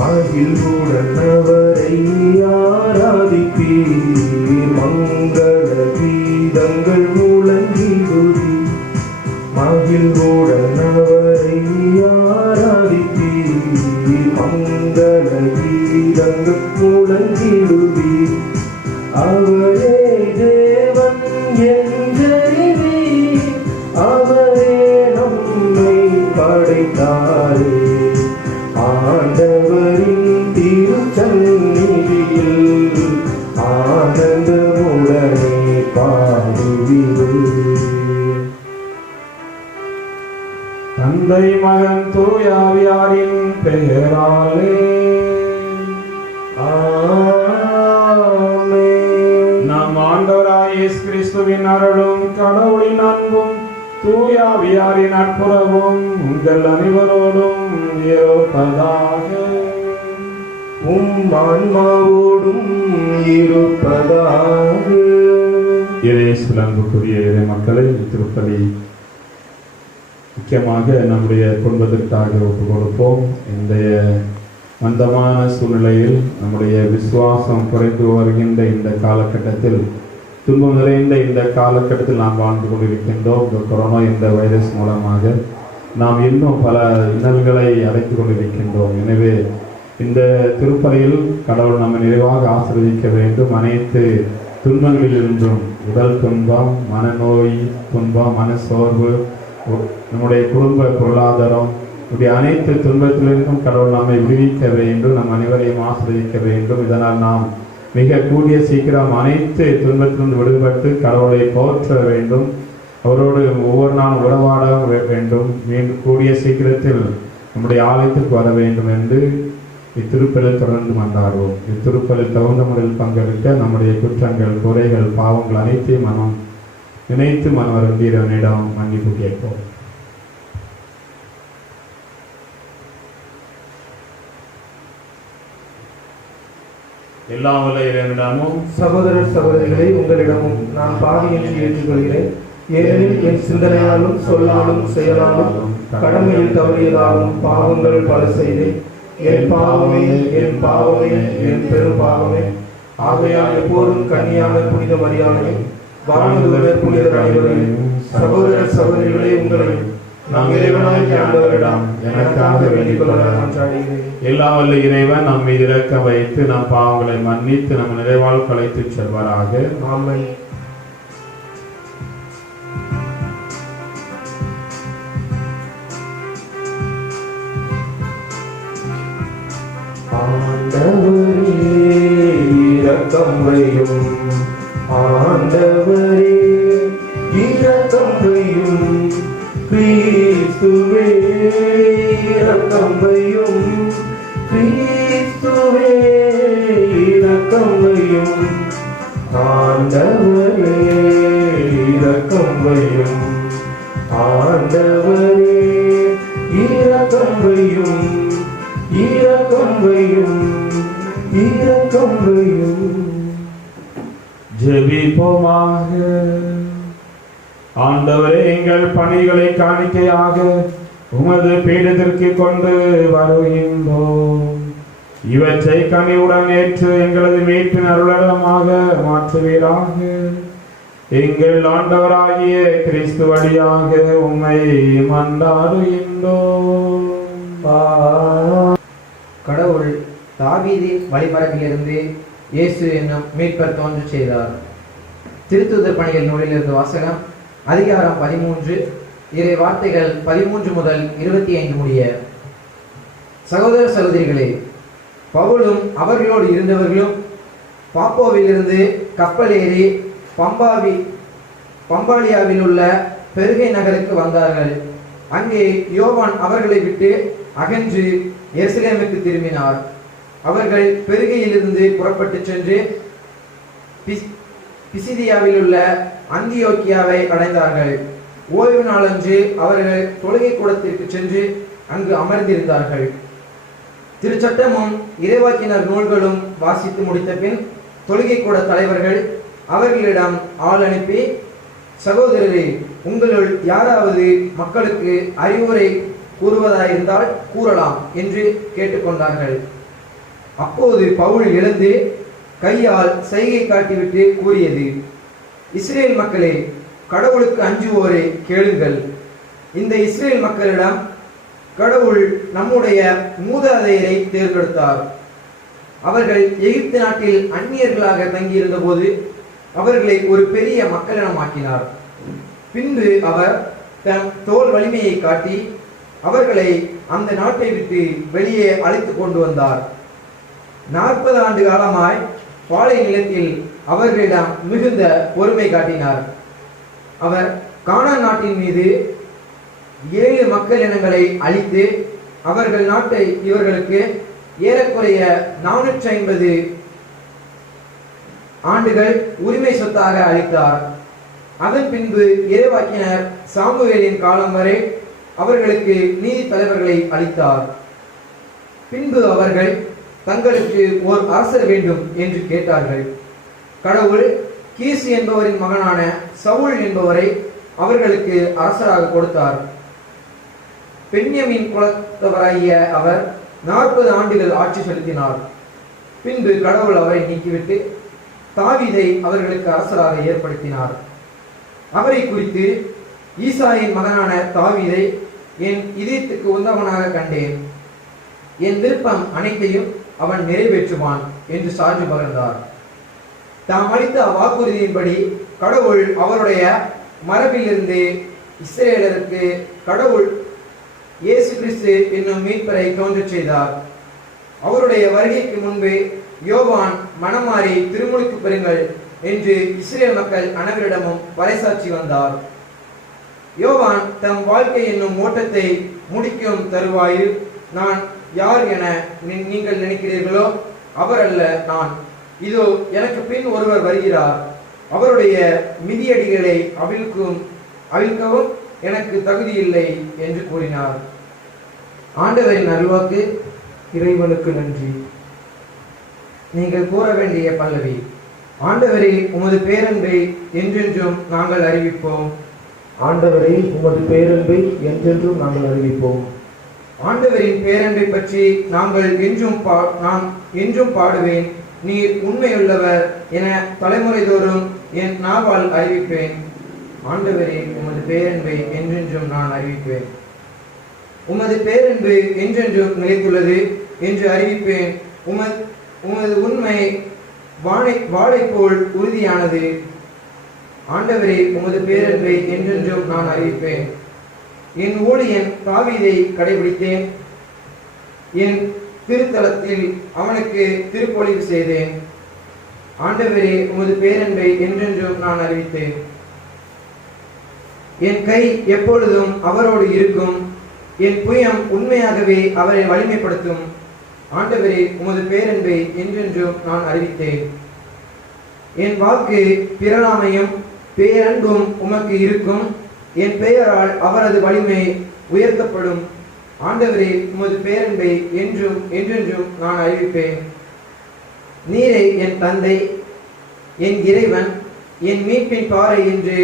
மகிழ்வுடன் அவரை ஆராதிப்பீர், மங்கள கீதங்கள் முழங்கிடுதி. மகிழ்வுடன் அவரை ஆராதிப்பீர், மங்கள கீதங்கள் முழங்கிடுதி. அவரே தேவன் என்றறிவீர், அவரே நம்மை படைத்தாரே. ஆண்டவரின் திருச்சந்நிதியில் ஆனந்தமுடனே பாடுவீர். தந்தை மகன் தூய ஆவியாரின் பெயராலே ஆமென். நம் ஆண்டவராகிய இயேசு கிறிஸ்துவின் அருளும் கடவுளின் அன்பும் தூய ஆவியாரின் நட்புறவும் உங்கள் அனைவரோடும் இருப்பதாக. ஆன்மாவோடும் இருப்பதாக. இயேசுவில் அன்புக்குரிய இறை மக்களை, திருப்பலி முக்கியமாக நம்முடைய குடும்பத்திற்காக ஒப்புக் கொடுப்போம். இன்றைய மந்தமான சூழ்நிலையில் நம்முடைய விசுவாசம் குறைந்து வருகின்ற இந்த காலகட்டத்தில், துன்பம் நிறைந்த இந்த காலகட்டத்தில் நாம் வாழ்ந்து கொண்டிருக்கின்றோம். இந்த கொரோனா என்ற வைரஸ் மூலமாக நாம் இன்னும் பல இன்னல்களை அடைத்து கொண்டிருக்கின்றோம். எனவே இந்த திருப்பலியில் கடவுள் நம்மை நிறைவாக ஆசீர்வதிக்க வேண்டும். அனைத்து துன்பங்களிலிருந்தும், உடல் துன்பம், மனநோய் துன்பம், மனசோர்வு, நம்முடைய குடும்ப பொருளாதாரம், இப்படி அனைத்து துன்பத்திலிருந்தும் கடவுள் நம்மை விடுவிக்க வேண்டும், நம் அனைவரையும் ஆசீர்வதிக்க வேண்டும். இதனால் நாம் மிக கூடிய சீக்கிரம் அனைத்து துன்பத்திலிருந்து விடுபட்டு கடவுளை போற்ற வேண்டும், அவரோடு ஒவ்வொரு நாளும் உறவாட வேண்டும், மீண்டும் கூடிய சீக்கிரத்தில் நம்முடைய ஆலயத்துக்கு வர வேண்டும் என்று இத்திருப்பலில் தொடர்ந்து மன்றாடுவோம். இத்திருப்பலில் தகுந்த முறையில் பங்கெடுக்க நம்முடைய குற்றங்கள், குறைகள், பாவங்கள் அனைத்தையும் மனம் நினைத்து மனம் வருந்தியவனிடம் மன்னிப்பு கேட்போம். எல்லாம் வல்ல இறைவனிடமும் சகோதர சகோதரிகளை உங்களிடமும் நான் பாவி என்று ஏற்றுக்கொள்கிறேன். ஏனெனில் என் சிந்தனையாலும் சொல்லாலும் செயலாலும் கடமையில் தவறியதாலும் பாவங்கள் பல செய்தேன். என் பாவமே, என் பாவமே, என் பெரும் பாவமே. ஆகையால் எப்போதும் கன்னியான புனித மரியாதை, வானதூதர் புனிதர் அனைவரையும், சகோதர சகோதரிகளே உங்களையும் நாம் இறைவனாகிய ஆண்டவரிடம் எனக்காக வேண்டிக் கொள்ள மன்றாடுகிறேன். எல்லாம் வல்ல இறைவன் நம் மீது இரக்கம் வைத்து நம் பாவங்களை மன்னித்து நம் நிறைவால் கலைத்து செல்வாராக. ஆமென். ஆண்டவரே இரக்கம் வையும், ஆண்டவரே இரக்கம் வையும். கிறிஸ்துவே இரக்கம் வையும், கிறிஸ்துவே இரக்கம் வையும். ஆண்டவரே இரக்கம் வையும், ஆண்டவரே இரக்கம் வையும், இரக்கம் வையும், இரக்கம் வையும். ஜெபிப்போமாக. ஆண்டவரே, எங்கள் பணிகளை காணிக்கையாக உமது பீடத்திற்கு கொண்டு வருகின்றோம். இவற்றை கனிவுடன் ஏற்று எங்களது மீட்பின் அருளமாக மாற்றுவீராக. எங்கள் ஆண்டவராகிய கிறிஸ்து வழியாக உம்மை மன்றாடுகின்றோம். கடவுள் தாவீதின் வழிபரப்பிலிருந்து இயேசு என்னும் மீட்பர் தோன்று செய்தார். திருத்தூதர் பணிகள் நூலிலிருந்து வாசகம். அதிகாரம் 13, இறை வார்த்தைகள் 13 முதல் 25 முடிய. சகோதர சகோதரிகளே, பவுலும் அவர்களோடு இருந்தவர்களும் பாப்போவிலிருந்து கப்பல் ஏறி பம்பாலியாவில் உள்ள பெருகை நகருக்கு வந்தார்கள். அங்கே யோவான் அவர்களை விட்டு அகன்று எருசலேமுக்கு திரும்பினார். அவர்கள் பெருகையிலிருந்து புறப்பட்டு சென்று பிசிதியாவில் உள்ள அந்தியோக்கியாவை அடைந்தார்கள். ஓய்வு நாளன்று அவர்கள் தொழுகை கூடத்திற்கு சென்று அங்கு அமர்ந்திருந்தார்கள். திருச்சட்டமும் இறைவாக்கினர் நூல்களும் வாசித்து முடித்த பின் தொழுகை கூட தலைவர்கள் அவர்களிடம் ஆள் அனுப்பி, சகோதரரே, உங்களுள் யாராவது மக்களுக்கு அறிவுரை கூறுவதாயிருந்தால் கூறலாம் என்று கேட்டுக்கொண்டார்கள். அப்போது பவுல் எழுந்து கையால் செய்கை காட்டிவிட்டு கூறியது, இஸ்ரேல் மக்களே, கடவுளுக்கு அஞ்சுவோரே கேளுங்கள். இந்த இஸ்ரேல் மக்களிடம் கடவுள் நம்முடைய மூதாதையரை தேர்ந்தெடுத்தார். அவர்கள் எகிப்து நாட்டில் அந்நியர்களாக தங்கியிருந்த போது அவர்களை ஒரு பெரிய மக்களிடமாக்கினார். பின்பு அவர் தன் தோல் வலிமையை காட்டி அவர்களை அந்த நாட்டை விட்டு வெளியே அழைத்து கொண்டு வந்தார். 40 ஆண்டு காலமாய் பாலை நிலத்தில் அவர்களிடம் மிகுந்த பொறுமை காட்டினார். அவர் கானான் நாட்டின் மீது 7 மக்கள் இனங்களை அழித்து அவர்கள் நாட்டை இவர்களுக்கு ஏறக்குறைய 450 ஆண்டுகள் உரிமை சொத்தாக அளித்தார். அதன் பின்பு இறைவாக்கினர் சாமுவேலின் காலம் வரை அவர்களுக்கு நீதி தலைவர்களை அளித்தார். பின்பு அவர்கள் தங்களுக்கு ஓர் அரசர் வேண்டும் என்று கேட்டார்கள். கடவுள் கீசு என்பவரின் மகனான சவுல் என்பவரை அவர்களுக்கு அரசராக கொடுத்தார். பென்யமின் குலத்தவராகிய அவர் 40 ஆண்டுகள் ஆட்சி செலுத்தினார். பின்பு கடவுள் அவரை நீக்கிவிட்டு தாவீதை அவர்களுக்கு அரசராக ஏற்படுத்தினார். அவரை குறித்து, ஈசாயின் மகனான தாவீதை என் இதயத்துக்கு உந்தவனாக கண்டேன், என் விருப்பம் அனைத்தையும் அவன் நிறைவேற்றுவான் என்று சான்று பகர்ந்தார். தாம் அளித்த வாக்குறுதியின்படி கடவுள் அவருடைய மரபிலிருந்து இஸ்ரேலருக்கு கடவுள் இயேசு கிறிஸ்து என்னும் மீட்பரை தோன்றச் செய்தார். அவருடைய வருகைக்கு முன்பே யோவான் மனமாறி திருமுழுக்கு பெறுங்கள் என்று இஸ்ரேல் மக்கள் அனைவரிடமும் பறைசாற்றி வந்தார். யோவான் தம் வாழ்க்கை என்னும் ஓட்டத்தை முடிக்கும் தருவாயில், நான் யார் என நீங்கள் நினைக்கிறீர்களோ அவர் அல்ல நான், இதோ எனக்கு பின் ஒருவர் வருகிறார், அவருடைய மிதியடிகளை அவிழ்க்கவும் எனக்கு தகுதி இல்லை என்று கூறினார். ஆண்டவரின் அருள்வாக்கு. இறைவனுக்கு நன்றி. நீங்கள் கூற வேண்டிய பல்லவி. ஆண்டவரே, உமது பேரன்பை என்றென்றும் நாங்கள் அறிவிப்போம். ஆண்டவரே, உமது பேரன்பை என்றென்றும் நாங்கள் அறிவிப்போம். ஆண்டவரின் பேரன்பை பற்றி நான் என்றும் பாடுவேன். நீர் உண்மையுள்ளவர் என தலைமுறை தோறும் என் நாவால் அறிவிப்பேன். ஆண்டவரே, உமது பேரன்பை என்றென்றும் நான் அறிவிப்பேன். உமது பேரன்பு என்றென்றும் நிலைத்துள்ளது என்று அறிவிப்பேன். உமது உண்மை வாளை போல் உறுதியானது. ஆண்டவரே, உமது பேரன்பை என்றென்றும் நான் அறிவிப்பேன். என் ஊழியன் தாவீதை கடைபிடித்தேன். என் திருத்தலத்தில் அவனுக்கு திருப்பொழிவு செய்தேன். ஆண்டவரே, உமது பேரன்பை என்றென்றும் நான் அறிவித்தேன். என் கை எப்பொழுதும் அவரோடு இருக்கும். என் புயம் உண்மையாகவே அவரை வலிமைப்படுத்தும். ஆண்டவரே, உமது பேரன்பை என்றென்றும் நான் அறிவித்தேன். என் வாக்கு பிறழாமையும் பேரன்பும் உமக்கு இருக்கும். என் பெயரால் அவரது வலிமை உயர்த்தப்படும். ஆண்டவரே, உமது பேரன்பை என்றென்றும் நான் அறிவிப்பேன். நீரே என் தந்தை, என் இறைவன், என் மீட்பின் பாறை என்று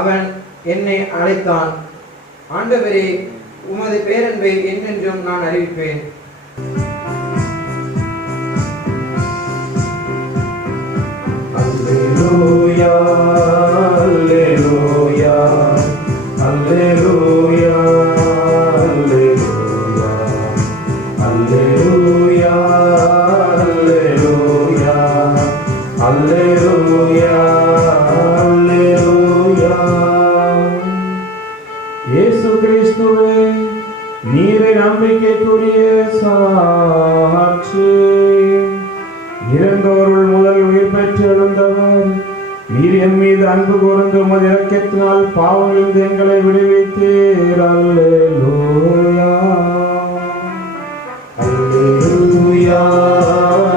அவன் என்னை அழைத்தான். ஆண்டவரே, உமது பேரன்பை என்றென்றும் நான் அறிவிப்பேன். அல்லேலூயா, அல்லேலூயா, அல்லேலூயா, அல்லேலூயா, அல்லேலூயா, அல்லேலூயா, அல்லேலூயா, அல்லேலூயா. இயேசு கிறிஸ்துவே, நீரை நம்பிக்கைக்குரிய சாட்சி. இறந்தவர்கள் முதல் உயிர் பெற்று எழுந்தவர், நீர் என் மீது அன்பு கூர்ந்து உமது இரக்கத்தினால் பாவங்களிலிருந்து எங்களை விடுவித்தீர். அல்லேலூயா, அல்லேலூயா,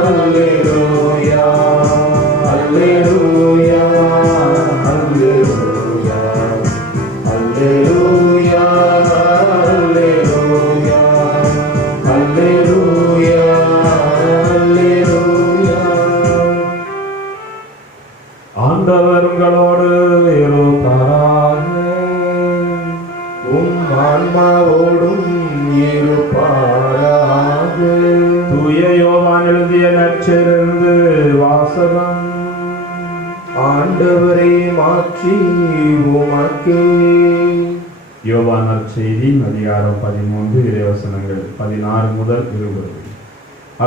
அல்லேலூயா, அல்லேலூயா, அல்லேலூயா, அல்லேலூயா, அல்லேலூயா, அல்லேலூயா, அல்லேலூயா. ஆண்டவர் உங்களோடு இருப்பாராக. உம் ஆன்மாவோடும் இருப்பாராக. தூய யோவான் எழுதிய வாசகம். ஆண்டவரே மாற்றி உமக்கே. யோவான் நற்செய்தி அதிகாரம் 13 இறைவசனங்கள் 16 முதல் 20.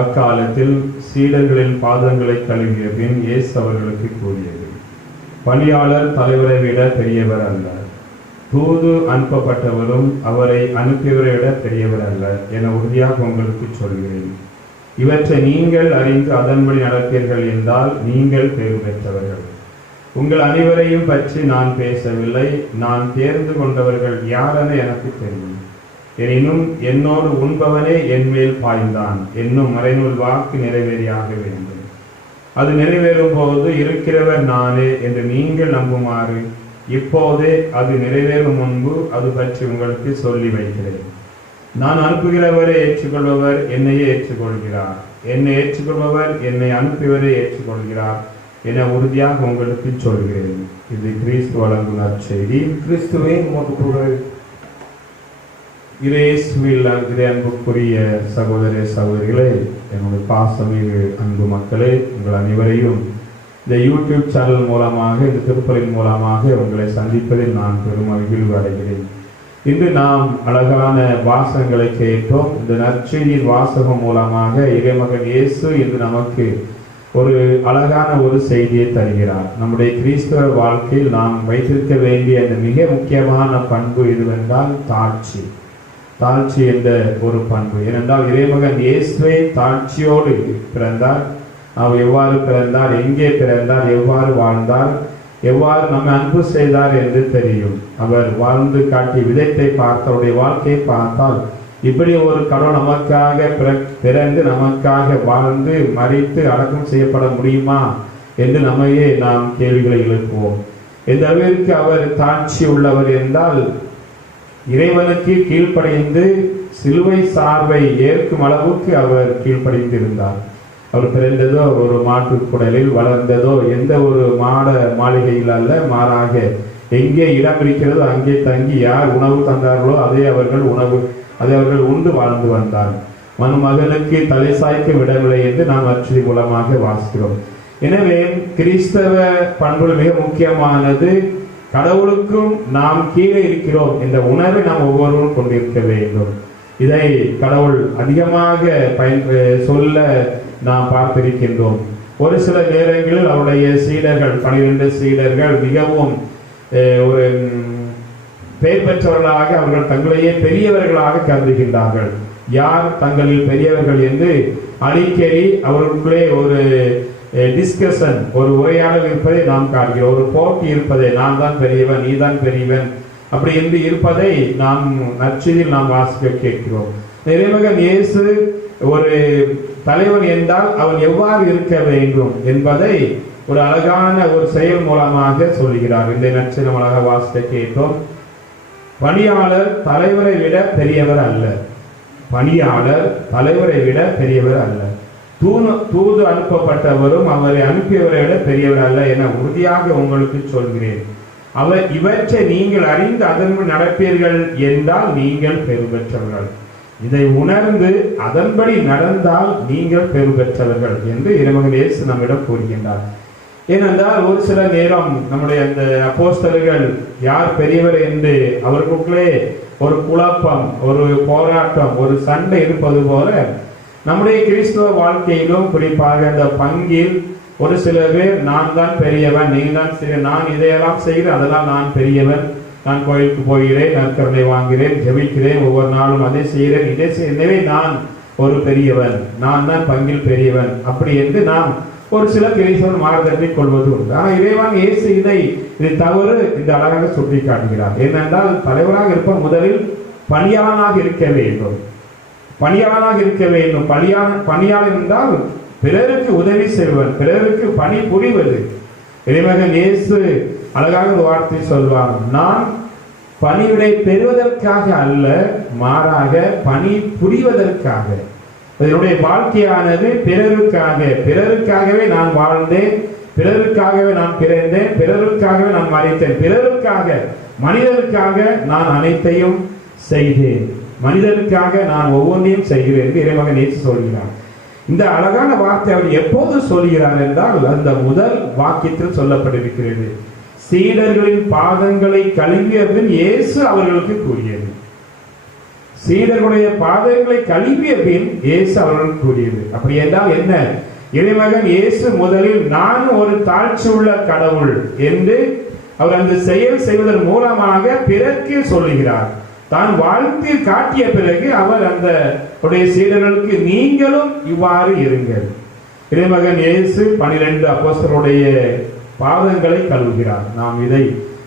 அக்காலத்தில் சீடர்களின் பாதங்களை கழுவிய பின் இயேசு அவர்களுக்கு கூறியது, பணியாளர் தலைவரை விட பெரியவர் அல்ல, தூது அனுப்பப்பட்டவரும் அவரை அனுப்பியவரை விட பெரியவர் அல்ல என உறுதியாக உங்களுக்கு சொல்கிறேன். இவற்றை நீங்கள் அறிந்து அதன்படி நடப்பீர்கள் என்றால் நீங்கள் பேறு பெற்றவர்கள். உங்கள் அனைவரையும் பற்றி நான் பேசவில்லை. நான் தேர்ந்து கொண்டவர்கள் யாரென எனக்கு தெரியும். எனினும் என்னோடு உண்பவனே என்மேல் பாய்ந்தான் என்னும் மறைநூல் வாக்கு நிறைவேறியாக வேண்டும். அது நிறைவேறும் போது இருக்கிறவர் நானே என்று நீங்கள் நம்புமாறு இப்போதே அது நிறைவேறும் முன்பு அது பற்றி உங்களுக்கு சொல்லி வைக்கிறேன். நான் அனுப்புகிறவரை ஏற்றுக்கொள்பவர் என்னையே ஏற்றுக்கொள்கிறார், என்னை ஏற்றுக்கொள்பவர் என்னை அனுப்பியவரை ஏற்றுக்கொள்கிறார் என உறுதியாக உங்களுக்கு சொல்கிறேன். இது கிறிஸ்து வழங்கும் நற்செய்தி. கிறிஸ்துவே உமக்கு புகழ். இயேசுவில் அன்புக்குரிய சகோதர சகோதரிகளே, என்னுடைய பாசமிகு அன்பு மக்களே, உங்கள் அனைவரையும் இந்த யூடியூப் சேனல் மூலமாக, இந்த திருப்பலின் மூலமாக உங்களை சந்திப்பதில் நான் பெரும் மகிழ்வு அடைகிறேன். இன்று நாம் அழகான வாசகங்களை கேட்டோம். இந்த நற்செய்தியின் வாசகம் மூலமாக இறைமகன் இயேசு இன்று நமக்கு ஒரு அழகான ஒரு செய்தியை தருகிறார். நம்முடைய கிறிஸ்தவ வாழ்க்கையில் நாம் வைத்திருக்க வேண்டிய அந்த மிக முக்கியமான பண்பு எதுவென்றால் தாழ்ச்சி. தாழ்ச்சி என்ற ஒரு பண்பு. ஏனென்றால் இறைமகன் இயேசுவே தாழ்ச்சியோடு பிறந்தார். அவர் எவ்வாறு பிறந்தார், எங்கே பிறந்தார், எவ்வாறு வாழ்ந்தார், எவ்வாறு நம்மை அன்பு செய்தார் என்று தெரியும். அவர் வாழ்ந்து காட்டிய விதத்தை பார்த்து அவருடைய வாழ்க்கையை பார்த்தால் இப்படி ஒரு கடவுள் நமக்காக பிறந்து நமக்காக வாழ்ந்து மரித்து அடக்கம் செய்யப்பட முடியுமா என்று நம்மையே நாம் கேள்விகளை எழுப்புவோம். எந்த அளவிற்கு அவர் தாழ்ச்சி உள்ளவர் என்றால், இறைவனுக்கு கீழ்ப்படைந்து சிலுவை சார்பை ஏற்கும் அளவுக்கு அவர் கீழ்ப்படைந்திருந்தார். அவர் பிறந்ததோ ஒரு மாட்டு குடலில், வளர்ந்ததோ எந்த ஒரு மாளிகையில் அல்ல, மாறாக எங்கே இடம் இருக்கிறதோ அங்கே தங்கி யார் உணவு தந்தார்களோ அதை அவர்கள் உண்டு வாழ்ந்து வந்தார். மகனுக்கு தலை சாய்க்கும் இடமில்லை என்று நாம் நற்செய்தி மூலமாக வாசிக்கிறோம். எனவே கிறிஸ்தவ பண்புகள் மிக முக்கியமானது. கடவுளுக்கும் நாம் கீழே இருக்கிறோம் என்ற உணர்வை நாம் ஒவ்வொருவரும் கொண்டிருக்க வேண்டும். இதை கடவுள் அதிகமாக சொல்ல நாம் பார்த்திருக்கின்றோம். ஒரு சில நேரங்களில் அவருடைய சீடர்கள் 12 சீடர்கள் மிகவும் ஒரு பெயர் பெற்றவர்களாக அவர்கள் தங்களையே பெரியவர்களாக கருதுகின்றார்கள். யார் தங்களில் பெரியவர்கள் என்று அடிக்கடி அவர்களுக்குள்ளே ஒரு டிஸ்கஷன், ஒரு உரையாடல் இருப்பதை நாம் காண்கிறோம். ஒரு போட்டி இருப்பதை, நான் தான் பெரியவன், நீ தான் பெரியவன் அப்படி என்று இருப்பதை நாம் நற்செய்தியில் நாம் வாசிக்க கேட்கிறோம். இறைமகன் இயேசு ஒரு தலைவன் என்றால் அவன் எவ்வாறு இருக்க வேண்டும் என்பதை ஒரு அழகான ஒரு செயல் மூலமாக சொல்கிறார். இந்த நற்செய்தி அழகாக வாசிக்க கேட்டோம். பணியாளர் தலைவரை விட பெரியவர் அல்ல. பணியாளர் தலைவரை விட பெரியவர் அல்ல. தூது அனுப்பப்பட்டவரும் அவரை அனுப்பியவரை விட பெரியவர் அல்ல என உறுதியாக உங்களுக்கு சொல்கிறேன். இவற்றை நீங்கள் அறிந்து அதன்படி நடப்பீர்கள் என்றால் நீங்கள் பெரு பெற்றவர்கள். இதை உணர்ந்து அதன்படி நடந்தால் நீங்கள் பெரு பெற்றவர்கள் என்று இறைமகன் இயேசு நம்மிடம் கூறுகின்றார். ஏனென்றால் ஒரு சில நேரம் நம்முடைய அந்த அப்போஸ்தலர்கள் யார் பெரியவர் என்று அவர்களுக்குள்ளே ஒரு குழப்பம், ஒரு போராட்டம், ஒரு சண்டை இருப்பது போல நம்முடைய கிறிஸ்துவ வாழ்க்கையிலும் குறிப்பாக அந்த பங்கில் ஒரு சில பேர் நான் தான் பெரியவன், நீ தான் நான் இதையெல்லாம் செய்கிறேன், அதெல்லாம் நான் பெரியவன், நான் கோயிலுக்கு போகிறேன், நற்கருணை வாங்கிறேன், ஜெபிக்கிறேன், ஒவ்வொரு நாளும் அதை செய்கிறேன், இதை எனவே நான் ஒரு பெரியவன், நான் தான் பங்கில் பெரியவன் அப்படி என்று நாம் ஒரு சில கிறிஸ்தவன் மாறுதலை கொள்வது உண்டு. ஆனால் இறைவன் இயேசு இதை தவறு இந்த அழகாக சுட்டி காட்டுகிறார். ஏனென்றால் தலைவராக இருப்ப முதலில் பணியாளனாக இருக்க வேண்டும். பணியாளனாக இருக்க வேண்டும். பணியாளன் என்றால் பிறருக்கு உதவி செய்வன், பிறருக்கு பணி புரிவது. இறைமகன் இயேசு அழகாக ஒரு வார்த்தை சொல்வார், நான் பணிவிடை பெறுவதற்காக அல்ல, மாறாக பணி புரிவதற்காக. என்னுடைய வாழ்க்கையானது பிறருக்காகவே நான் வாழ்ந்தேன், பிறருக்காகவே நான் பிறந்தேன், பிறருக்காகவே நான் மரித்தேன், பிறருக்காக மனிதருக்காக நான் அனைத்தையும் செய்தேன், மனிதருக்காக நான் ஒவ்வொன்றையும் செய்கிறேன் என்று இறைமகன் இயேசு சொல்கிறார். இந்த அழகான வார்த்தை அவர் எப்போது சொல்கிறார் என்றால் அந்த முதல் வாக்கியத்தில் சொல்லப்பட்டிருக்கிறது. சீடர்களின் பாதங்களை கழுவிய பின் இயேசு அவர்களுக்கு கூறியது. சீடர்களுடைய பாதங்களை கழுவிய பின் இயேசு அவர்களுக்கு கூறியது. அப்படி என்றால் என்ன? இறைமகன் இயேசு முதலில் நான் ஒரு தாழ்ச்சி உள்ள கடவுள் என்று அவர் அந்த செயல் செய்வதன் மூலமாக பிறர்க்கு சொல்லுகிறார். தான் வாழ்த்து காட்டிய பிறகு அவர் அந்த சீடர்களுக்கு நீங்களும் இவ்வாறு இருங்கள். இறைமகன் இயேசு 12 அப்போஸ்தலருடைய பாதங்களை கழுவுகிறார். நாம் இதை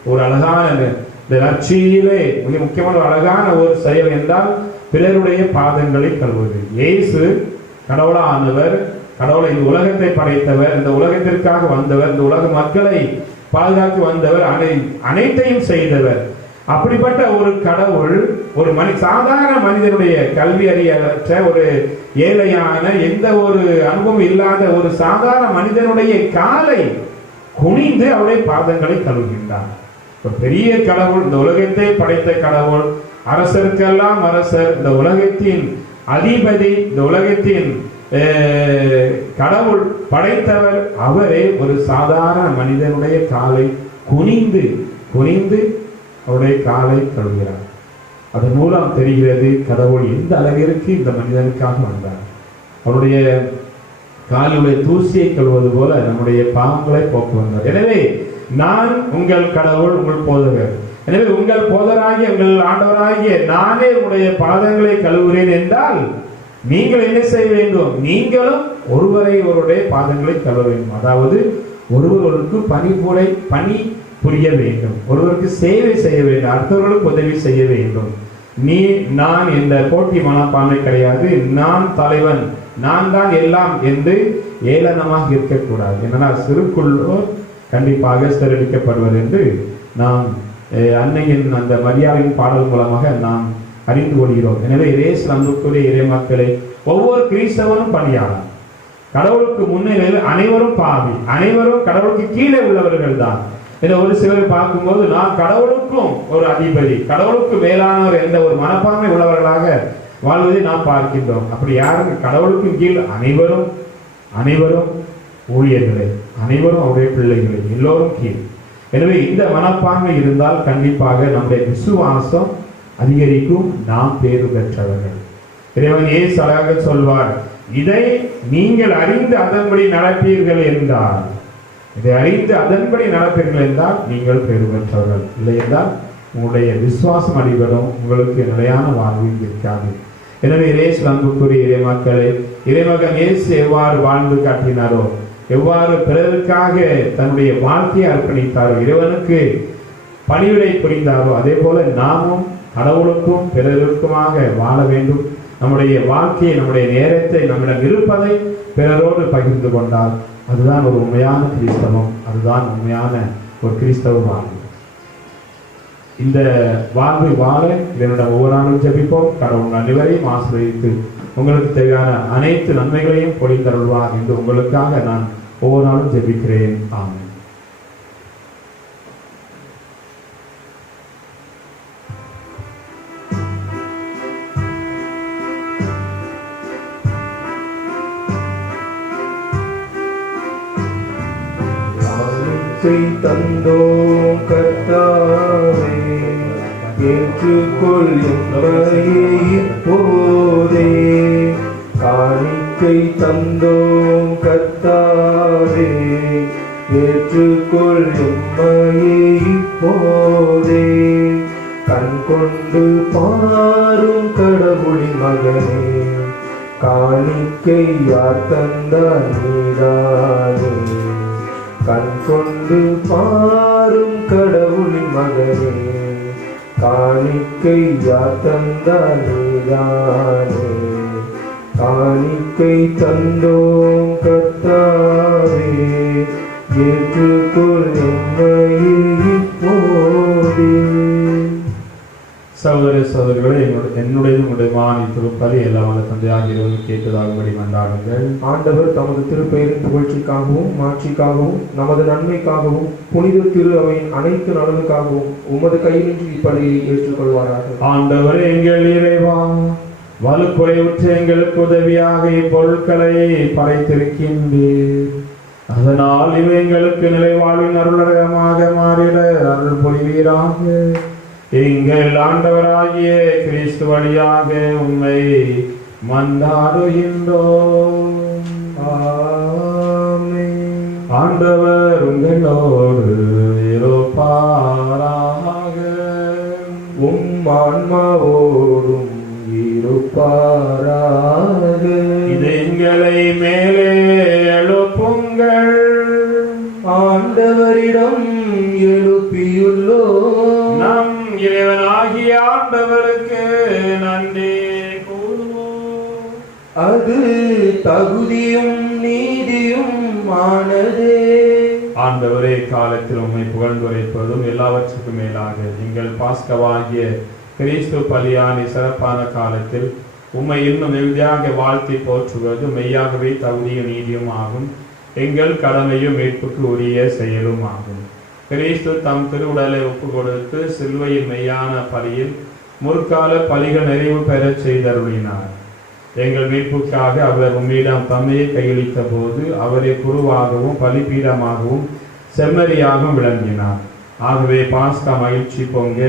ஒரு அழகான இந்த நற்செய்தியிலே மிக முக்கியமான ஒரு அழகான ஒரு செயல் என்றால் பிறருடைய பாதங்களை கழுவுவது. இயேசு கடவுளானவர், கடவுளை இந்த உலகத்தை படைத்தவர், இந்த உலகத்திற்காக வந்தவர், இந்த உலக மக்களை பாதுகாத்து வந்தவர், அனைத்தையும் செய்தவர். அப்படிப்பட்ட ஒரு கடவுள் ஒரு சாதாரண மனிதனுடைய கல்வி அறியற்ற ஒரு ஏழையான எந்த ஒரு அனுபவம் இல்லாத ஒரு சாதாரண மனிதனுடைய காலை குனிந்து அவருடைய பாதங்களை கழுவுகின்றார். ஒரு பெரிய கடவுள், இந்த உலகத்தை படைத்த கடவுள், அரசருக்கெல்லாம் அரசர், இந்த உலகத்தின் அதிபதி, இந்த உலகத்தின் கடவுள் படைத்தவர், அவரே ஒரு சாதாரண மனிதனுடைய காலை குனிந்து அவருடைய காலை கழுவுகிறார். அதன் மூலம் தெரிகிறது கடவுள் எந்த அளவிற்கு இந்த மனிதனுக்காக வந்தார். அவருடைய காலுடைய தூசியை கழுவது போல நம்முடைய பாவங்களை போக்கு வந்தார். எனவே நான் உங்கள் கடவுள், உங்கள் போதகர். எனவே உங்கள் போதராகிய உங்கள் ஆண்டவராகிய நானே உங்களுடைய பாதங்களை கழுவுகிறேன் என்றால் நீங்கள் என்ன செய்ய வேண்டும்? நீங்களும் ஒருவருடைய பாதங்களை கழுவ வேண்டும். அதாவது ஒருவருக்கு பணி புரிய வேண்டும், ஒருவருக்கு சேவை செய்ய வேண்டும், அடுத்தவர்களுக்கு உதவி செய்ய வேண்டும். நான் என்ற போட்டி மனப்பான்மை கிடையாது. நான் தலைவன், நான் தான் எல்லாம் என்று ஏளனமாக இருக்கக்கூடாது. என்னன்னா சிறுக்குள்ளோர் கண்டிப்பாக சிறடிக்கப்படுவது என்று நாம் அன்னையின் அந்த மரியாதையின் பாடல் மூலமாக நாம் அறிந்து கொள்கிறோம். எனவே இயேசு அன்புக்குரிய இறை மக்களை ஒவ்வொரு கிறிஸ்தவனும் பணியாளர். கடவுளுக்கு முன்னிலையில் அனைவரும் பாவி, அனைவரும் கடவுளுக்கு கீழே உள்ளவர்கள் தான். இதை ஒரு சிலர் பார்க்கும்போது நான் கடவுளுக்கும் ஒரு அதிபதி, கடவுளுக்கு மேலானவர் என்ற ஒரு மனப்பான்மை உள்ளவர்களாக வாழ்வதை நாம் பார்க்கின்றோம். அப்படி யாரும் கடவுளுக்கும் கீழ் அனைவரும் ஊழியர்களே, அனைவரும் அவருடைய பிள்ளைகளே, எல்லோரும் கீழ். எனவே இந்த மனப்பான்மை இருந்தால் கண்டிப்பாக நம்முடைய விசுவாசம் அதிகரிக்கும், நாம் பேறு பெற்றவர்கள். இறைவன் இயேசு அழகாக சொல்வார், இதை நீங்கள் அறிந்து அதன்படி நடப்பீர்கள் என்றால், இதை அறிந்து அதன்படி நடப்பீர்கள் என்றால் நீங்கள் பேறு பெற்றவர்கள். இல்லை என்றால் உங்களுடைய விசுவாசம் அடிபடும், உங்களுக்கு நிலையான வாழ்வு இருக்காது. எனவே இயேசு அன்புக்குரிய இறை மக்களை, இறைமகன் இயேசு எவ்வாறு வாழ்ந்து காட்டினாரோ, எவ்வாறு பிறருக்காக தன்னுடைய வாழ்க்கையை அர்ப்பணித்தாரோ, இறைவனுக்கு பணிவிடை புரிந்தாரோ, அதே போல நாமும் கடவுளுக்கும் பிறருக்குமாக வாழ வேண்டும். நம்முடைய வாழ்க்கையை, நம்முடைய நேரத்தை, நம்மிடம் இருப்பதை பிறரோடு பகிர்ந்து கொண்டால் அதுதான் ஒரு உண்மையான கிறிஸ்தவம், அதுதான் உண்மையான ஒரு கிறிஸ்தவ வாழ்வு. இந்த வாழ்வு வாழ இதனுடன் ஒவ்வொரு நாளும் ஜெபிப்போம். கடவுள் அனைவரையும் ஆசீர்வதித்து உங்களுக்கு தேவையான அனைத்து நன்மைகளையும் பொழிந்தருள்வார் என்று உங்களுக்காக நான் ஒவ்வொரு நாளும் ஜெபிக்கிறேன். ஆமென். தந்தோம் கர்த்தாவே, ஏற்றுக்கொள் எம்மையை இப்போதே. காணிக்கை தந்தோம் கர்த்தாவே, ஏற்றுக்கொள் எம்மையை இப்போதே. கண் கொண்டு பாரும் கடவுளின் மகனே, காணிக்கை யார் தந்தார் நீதானே. கண் கொண்டு பாரும் கடவுளின் மகனே, காணிக்கை யார் தந்தார் நீதானே. காணிக்கை தந்தோம் கர்த்தாவே, ஏற்றுக்கொள் எம்மையை இப்போதே. சகோதர சகோதரிகளே, என்னுடைய உங்களுடைய திருப்பதி எல்லாம் தந்தையாக கேட்டதாகும்படி மன்றாடுங்கள். ஆண்டவர் தமது திருப்பெயரின் புகழ்ச்சிக்காகவும் மாட்சிக்காகவும் நமது நன்மைக்காகவும் புனித திரு அவையின் அனைத்து நலனுக்காகவும் உமது கையினின்று இப்பலியை ஏற்றுக்கொள்வாராக. ஆண்டவர் எங்கள் இறைவா, வலுக்குறைவுற்ற எங்களுக்கு உதவியாக இப்பொருட்களை படைத்திருக்கின்றீர். அதனால் இவை எங்களுக்கு நிலைவாழ்வின் அருளடகமாக மாறிட அருள் புரிவீராக. எங்கள் ஆண்டவராகிய கிறிஸ்து வழியாக உம்மை மன்றாடுகின்றோம். ஆமென். ஆண்டவர் உங்களோடு இருப்பாராக. உம் ஆன்மாவோடும் இருப்பாராக. இதயங்களை மேலே எழுப்புங்கள். ஆண்டவரிடம் எழுப்பியுள்ளோம். நம் இறைவனாகிய ஆண்டவருக்கு நன்றி கூறுவோம். அது தகுதியும் நீதியும் ஆனதே. ஆண்டவரே, காலத்தில் உம்மை புகழ்ந்துரைப்பதும் எல்லாவற்றுக்கும் மேலாக எங்கள் பாஸ்கவாகிய கிறிஸ்து பலியானி சிறப்பான காலத்தில் உம்மை இன்னும் மிகுதியாக வாழ்த்தி போற்றுவது மெய்யாகவே தகுதியும் நீதியும் ஆகும். எங்கள் கடமையும் மீட்புக்கு உரிய செயலும் ஆகும். கிறிஸ்து தம் திருவுடலை ஒப்பு கொடுத்து சிலுவையின் மெய்யான பலியில் முற்கால பலிகள் நிறைவு பெறச் செய்தருளினார். எங்கள் மீட்புக்காக அவர் உம்மிடம் தம்மையை கையளித்த போது அவரை குருவாகவும் பலிபீடமாகவும் செம்மறியாகவும் விளங்கினார். ஆகவே பாஸ்கா மகிழ்ச்சி பொங்க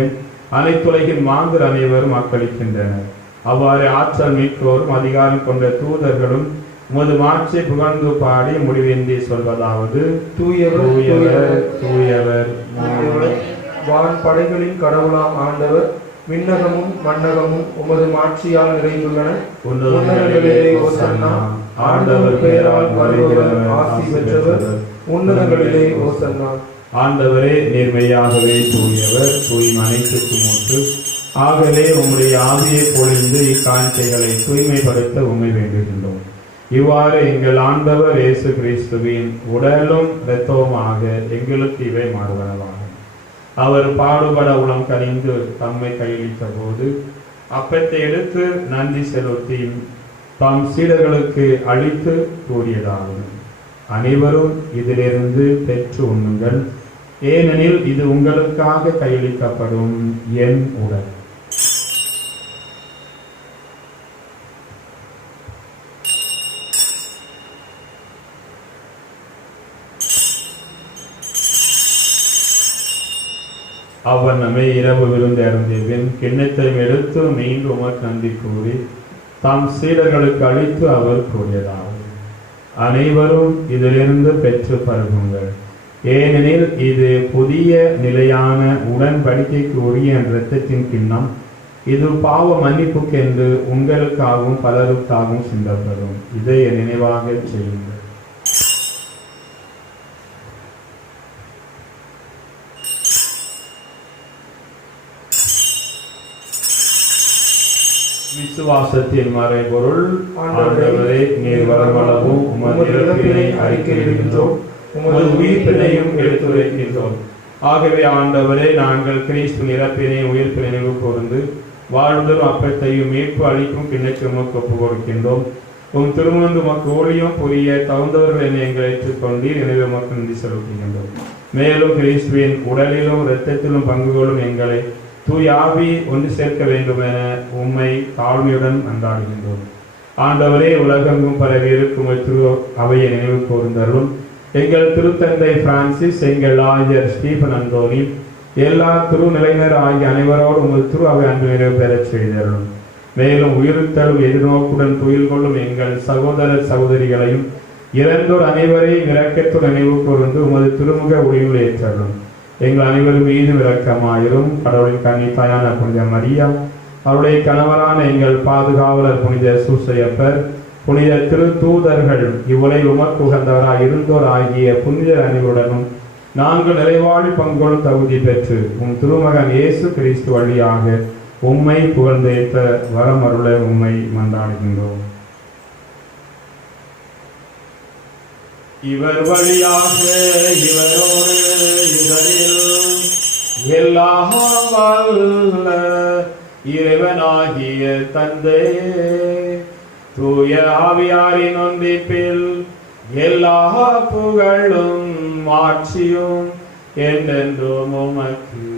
அனைத்துலகின் மாந்தர் அனைவரும் அக்களிக்கின்றனர். அவ்வாறு ஆற்றல் மீட்போரும் அதிகாரம் கொண்ட தூதர்களும் உமது மாட்சியை புகழ்ந்து பாடி முடிவின்றி சொல்வதாவது: தூயவர் தூயவர் தூயவர் தூயவர், வான் படைகளின் கடவுளாம் ஆண்டவர். விண்ணகமும் மண்ணகமும் உமது மாட்சியால் நிறைந்துள்ளன. உன்னதங்களிலே ஓசன்னா. ஆண்டவர் பெயரால் வருபவர் ஆசி பெற்றவர். உன்னதங்களிலே ஓசன்னா. ஆண்டவரே, நேர்மையாகவே தூயவர், தூய்மை அனைத்துக்கும் ஊற்று. ஆகவே உம்முடைய ஆவியை பொழிந்து இக்காட்சிகளை தூய்மைப்படுத்த உம்மை வேண்டுகின்றோம். இவ்வாறு எங்கள் ஆண்டவர் இயேசு கிறிஸ்துவின் உடலும் இரத்தவுமாக எங்களுக்கு இவை மாறுவனவாகும். அவர் பாடுபட உளம் கனிந்து தம்மை கையளித்த போது அப்பத்தை எடுத்து நன்றி செலுத்தி தம் சீடர்களுக்கு அளித்து கூறியதாகும்: அனைவரும் இதிலிருந்து பெற்று உண்ணுங்கள், ஏனெனில் இது உங்களுக்காக கையளிக்கப்படும் என் உடல். அவ்வண்ணமே இரவு விருந்து அருந்திய பின் கிண்ணத்தை எடுத்து மீண்டும் உமக்கு நன்றி கூறி தாம் சீடர்களுக்கு அளித்து அவர் கூறியதாகும்: அனைவரும் இதிலிருந்து பெற்று பருகுங்கள், ஏனெனில் இது புதிய நிலையான உடன்படிக்கைக்கு உரிய இரத்தத்தின் கிண்ணம். இது பாவ மன்னிப்புக்கு என்று உங்களுக்காகவும் பலருக்காகவும் சிந்தப்படும். இதை நினைவாக செய்யுங்கள். விசுவாசத்தின் மறைபொருள்: ஆண்டவரே, நீர் வருமளவும் உமது இறப்பினை அறிக்கையிடுகின்றோம், உமது உயிர்ப்பினையும் எடுத்துரைக்கின்றோம். ஆகவே ஆண்டவரே, நாங்கள் கிறிஸ்து இறப்பினை உயிர்ப்பினை நினைவு கூர்ந்து வாழ்தலும் அப்பத்தையும் மீட்பு அளிக்கும் கிண்ணத்தை உமக்கு ஒப்புக் கொடுக்கின்றோம். உம் திருமணந்து உமக்கு ஊழியம் புரிய தகுந்தவர்கள் என எங்களை ஏற்றுக்கொண்டு எனவே உமக்கு நன்றி செலுத்துகின்றோம். மேலும் கிறிஸ்துவின் உடலிலும் இரத்தத்திலும் பங்குகளும் எங்களை தூய் ஆவி ஒன்று சேர்க்க வேண்டும் என உம்மை தாழ்மையுடன் மன்றாடுகின்றோம். ஆண்டவரே, உலகெங்கும் பரவி இருக்கும் திரு அவையை நினைவு கூர்ந்தருளும். எங்கள் திருத்தந்தை பிரான்சிஸ், எங்கள் ஆயர் ஸ்டீபன் அந்தோனி, எல்லா திருநிலையினர் ஆகிய அனைவரோடு உங்கள் திரு அவை அன்பு நிறைவு பெறச் செய்தருளும். மேலும் உயிர்த்தலும் எதிர்நோக்குடன் துயில் கொள்ளும் எங்கள் சகோதர சகோதரிகளையும் இறந்தோர் அனைவரையும் இரக்கத்துடன் நினைவு கூர்ந்து உமது திருமுக ஒளியில் ஏற்றலும். எங்கள் அனைவரும் மீது இரக்கமாயிரும். கடவுளின் கன்னி தாயான புனித மரியா, அவருடைய கணவரான எங்கள் பாதுகாவலர் புனித சூசையப்பர், புனித திரு தூதர்கள், இவ்வுலை உமக்கு உகந்தவராய் இருந்தோர் ஆகிய புனிதர் அனைவருடனும் நாங்கள் நிறைவாழி பங்கொள்ளும் தகுதி பெற்று உம் திருமகன் இயேசு கிறிஸ்து வழியாக உம்மை புகழ்ந்தேத்த வரமருள உம்மை மன்றாடுகின்றோம். இவர் வழியாக இவரோடு இவரில் எல்லாம் வல்ல இறைவனாகிய தந்தை தூய ஆவியாரின் ஒன்றிப்பில் எல்லா புகழும் ஆட்சியும் என்றென்றும் உமக்கு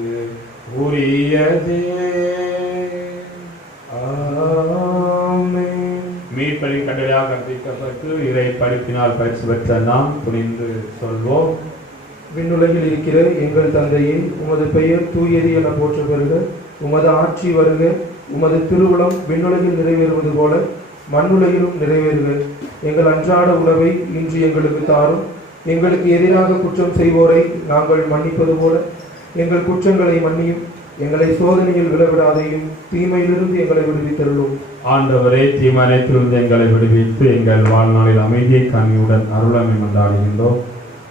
உரியதே. ஆமென். இப்படி கட்டளையாக கற்பிக்கப்பட்டு இறை படிப்பினால் பயிற்சி பெற்ற நாம் துணிந்து சொல்வோம். விண்ணுலகில் இருக்கிற எங்கள் தந்தையே, உமது பெயர் தூயது என போற்ற வருக. உமது ஆட்சி வருக. உமது திருவுளம் விண்ணுலகில் நிறைவேறுவது போல மண்ணுலகிலும் நிறைவேறுக. எங்கள் அன்றாட உணவை இன்று எங்களுக்கு தாரும். எங்களுக்கு எதிராக குற்றம் செய்வோரை நாங்கள் மன்னிப்பது போல எங்கள் குற்றங்களை மன்னியும். எங்களை சோதனையில் விழவிடாதையும் தீமையிலிருந்து எங்களை விடுவித்தருளும். ஆண்டவரே, தீமை அனைத்திலிருந்து எங்களை விடுவித்து எங்கள் வாழ்நாளில் அமைதியை கனியுடன் அருளமை கொண்டாடுகின்றோம்.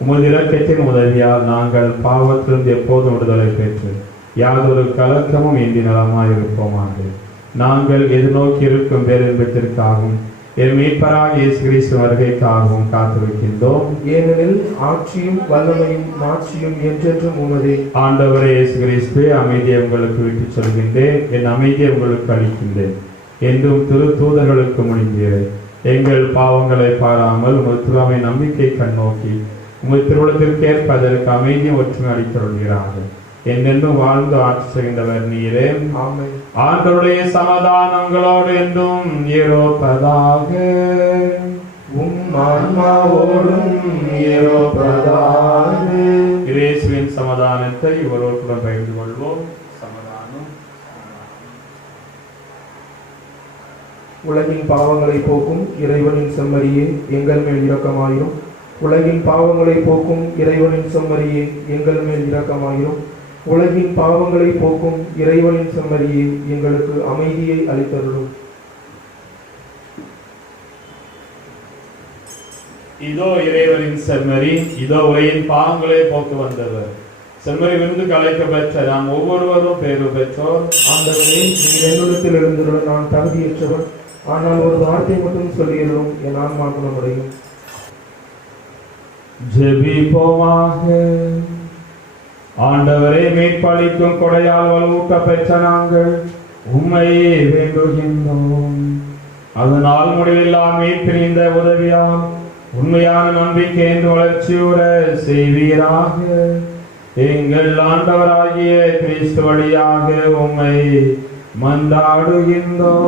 உமது இரக்கத்தின் உதவியால் நாங்கள் பாவத்திலிருந்து எப்போதும் விடுதலை பெற்று யாதொரு கலக்கமும் இன்றி நலமாயிருப்போமாக. நாங்கள் எதிர்நோக்கி இருக்கும் பேரின்பத்திற்காகவும் என் மீட்பராகிய இயேசு கிறிஸ்து வருகைக்காகவும் காத்திருக்கின்றோம். ஏனெனில் ஆட்சியும் வல்லமையும் மாட்சியும் என்றென்றும் உமதே. ஆண்டவரே இயேசு கிறிஸ்து, அமைதியை உங்களுக்கு விட்டுச் சொல்கின்றேன், என் அமைதியை உங்களுக்கு அளிக்கின்றேன் என்றும் திரு தூதர்களுக்கு முடிந்தீரே. எங்கள் பாவங்களை பாராமல் உமது திருவாமை நம்பிக்கை கண்ணோக்கி உமது திருவுளத்திற்கேற்ப அதற்கு அமைதியை ஒற்றுமை அளித்தருள்கிறார்கள். என்றென்றும் வாழ்ந்து ஆட்சி செய்கின்றவர் நீரே. ஆமென். ஆண்டவருடைய சமாதானங்களோடு என்றும் இருப்பதாக. ஆன்மாவோடும் இருப்பதாக. இயேசுவின் சமாதானத்தை ஒருவருடன் பகிர்ந்து கொள்வோம். சமாதானம். உலகின் பாவங்களை போக்கும் இறைவனின் செம்மறியே, எங்கள் மேல் இரக்கமாயிரும். உலகின் பாவங்களை போக்கும் இறைவனின் செம்மறியே, எங்கள் மேல் இரக்கமாயிரும். உலகின் பாவங்களை போக்கும் இறைவனின் செம்மறியே, எங்களுக்கு அமைதியை அளித்தருளும். இதோ இறைவனின் செம்மறி, இதோ உலகின் பாவங்களை போக்கு வந்தவர். செம்மறி விருந்துக்கு அழைக்கப்பெற்ற நாம் ஒவ்வொருவரும் பேறு பெற்றோர். ஆண்டவரே, நீர் என்னிடத்தில் எழுந்துள்ள நான் தகுதியற்றவன். ஆனால் ஒரு வார்த்தை மட்டும் சொல்லியதும் என் ஆன்மா குணமடையும். ஜெபிப்போமாக. ஆண்டவரே, மீட்பளிக்கும் கொடையால் வலுவூட்ட பெற்ற நாங்கள் உம்மையே வேண்டுகின்றோம். அதனால் முடிவில்லா மீட்பின் இந்த உதவியால் உண்மையான நம்பிக்கை என்று வளர்ச்சியுற செய்வீராக. எங்கள் ஆண்டவராகிய கிறிஸ்து வழியாக உம்மை மன்றாடுகின்றோம்.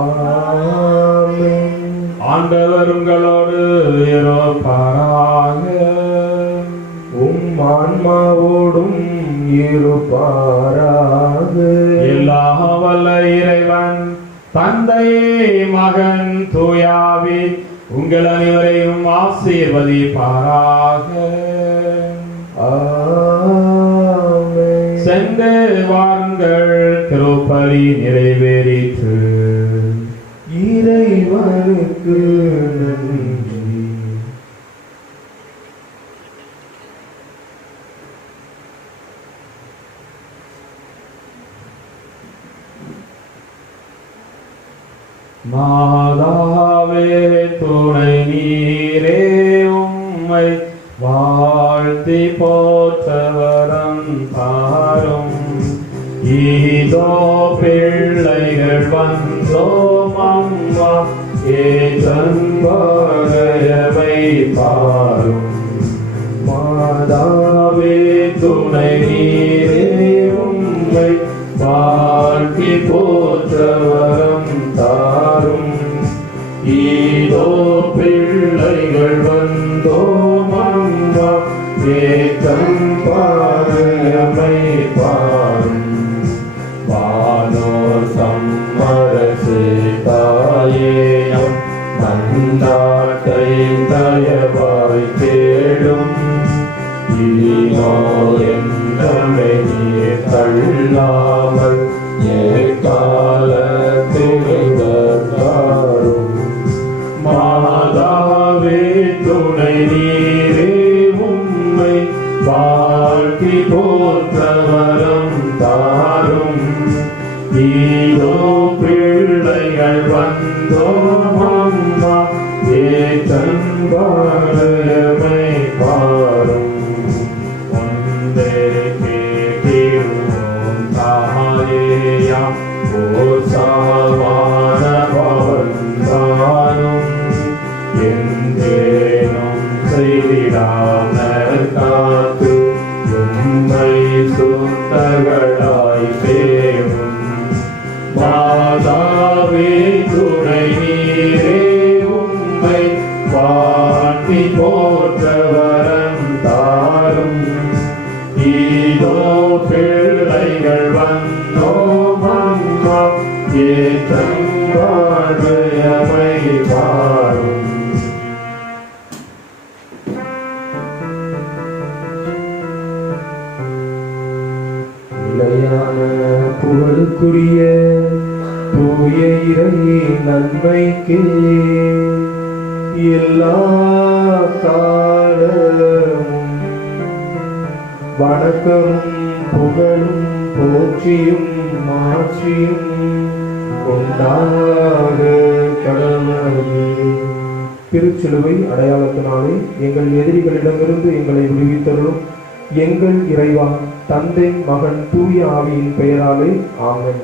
ஆமென். ஆண்டவர் உங்களோடு இருப்பாராக. ஆன்மாவோடும் இருப்பாராக. எல்லா வல்ல இறைவன் தந்தையே, மகன், தூயாவி உங்கள் அனைவரையும் ஆசீர்வதிப்பாராக. ஆமென். சென்று வாருங்கள், திருப்பலி நிறைவேறிற்று. இறைவனுக்கு நன்றி. மாதாவே துணை நீரே, உம்மை வாழ்த்தி போற்றவரம் பாரும். இதோ பிள்ளைகள் வந்தோம் அம்மா, ஏற்றன்பகையவை பாரும். மாதாவே துணை நீரே, உம்மை வாழ்த்தி போற்றவரம் தாரும். இதோ பிள்ளைகள் வந்தோம் அம்மா, ஏற்றன்பகையவை பாரும். வானோர் சம்மரசே தாயேயம் நந்தாட்டை தயவாய் கேளும். ஈனோ என்றமை நீர் தள்ளாமல் ஏற்காலத்திலும். மாதாவே துணை நீரே, உம்மை வாழ்த்தி போற்றவரம் தாரும். இதோ பிள்ளைகள் வந்தோம் அம்மா, ஏற்றன்பகையவை பாரும். ஒன்றே கேட்டிடுவோம் தாயேயாம், ஓர் சாவான வாழ்ந்தானும். எங்கேனும் செய்திடாமல் காத்து உம்மை சுத்தகளாய் பேணும். மாதாவே துணை இதோ பிள்ளைகள் வந்தோம் அம்மா, ஏற்றம் வாழ்வு எமை வாரும். நிலையான புகழுக்குரிய தூய இறை நன்மைக்கே எல்லா காலமும் வணக்கமும் புகழும் போற்றியும் மாற்றியும் உண்டாக கடவுளே. திருச்சிலுவை அடையாளத்தினாலே எங்கள் எதிரிகளிடமிருந்து எங்களை விடுவித்தருளும் எங்கள் இறைவா, தந்தை மகன் தூய ஆவியின் பெயராலே ஆமென்.